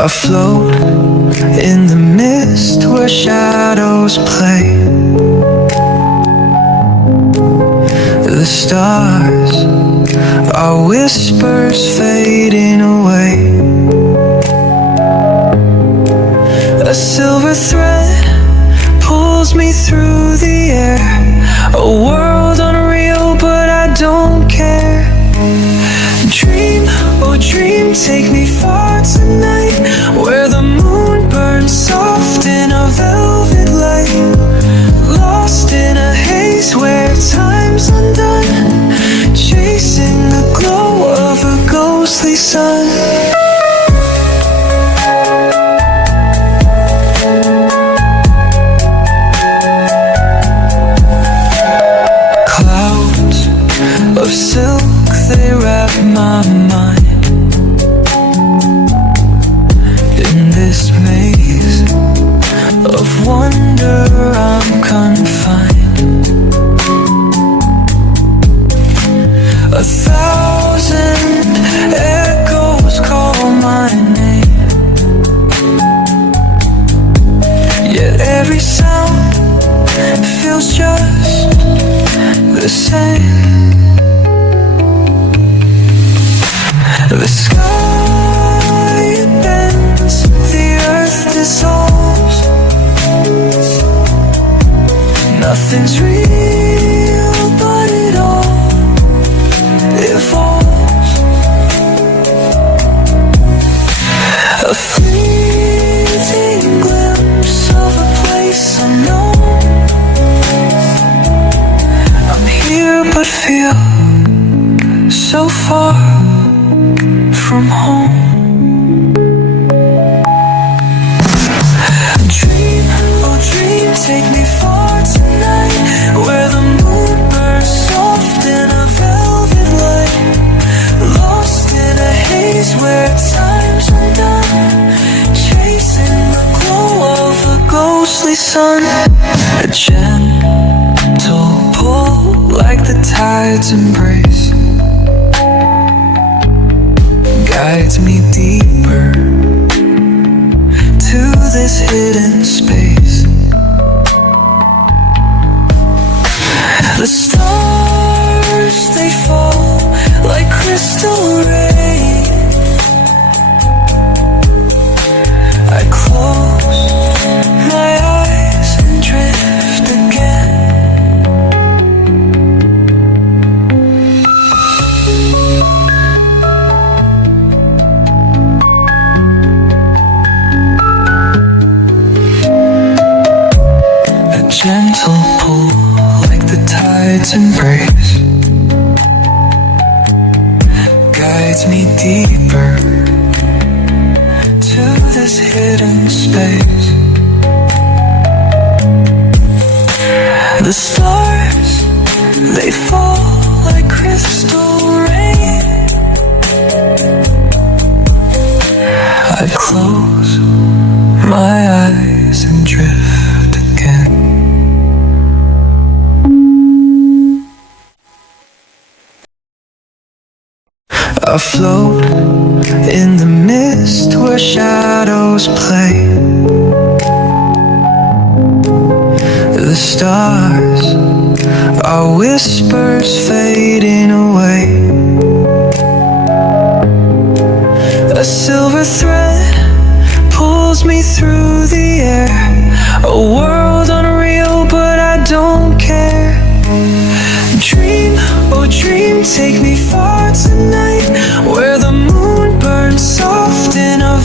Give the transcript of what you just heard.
Afloat in the mist where shadows play. The stars are whispers fading away. A silver thread pulls me through the air. A world unreal, but I don't care. Dream, oh dream, take me far tonight, where the moon burns soft in a velvet light. Lost in a haze where time's undone, chasing the glow of a ghostly sun. Clouds of silk, they wrap my mind. In this maze of wonder I'm confined. 1,000 echoes call my name, yet every sound feels just the same. The sky bends, the earth dissolves. Nothing's real, but it all evolves. A fleeting glimpse of a place unknown. I'm here but feel so far from home. Dream, oh dream, take me far tonight, where the moon burns soft in a velvet light. Lost in a haze where time's undone, chasing the glow of a ghostly sun. A gentle pull like the tide's embrace guides me deeper to this hidden space. The stars, they fall like crystal rain. I close my eyes and drift again. Gentle pull like the tide's embrace guides me deeper to this hidden space. The stars, they fall like crystal rain. I close my eyes and drift again. Afloat in the mist where shadows play. The stars are whispers fading away. A silver thread pulls me through the air. A world unreal, but I don't care. Dream, oh dream, take me far tonight, where the moon burns soft in a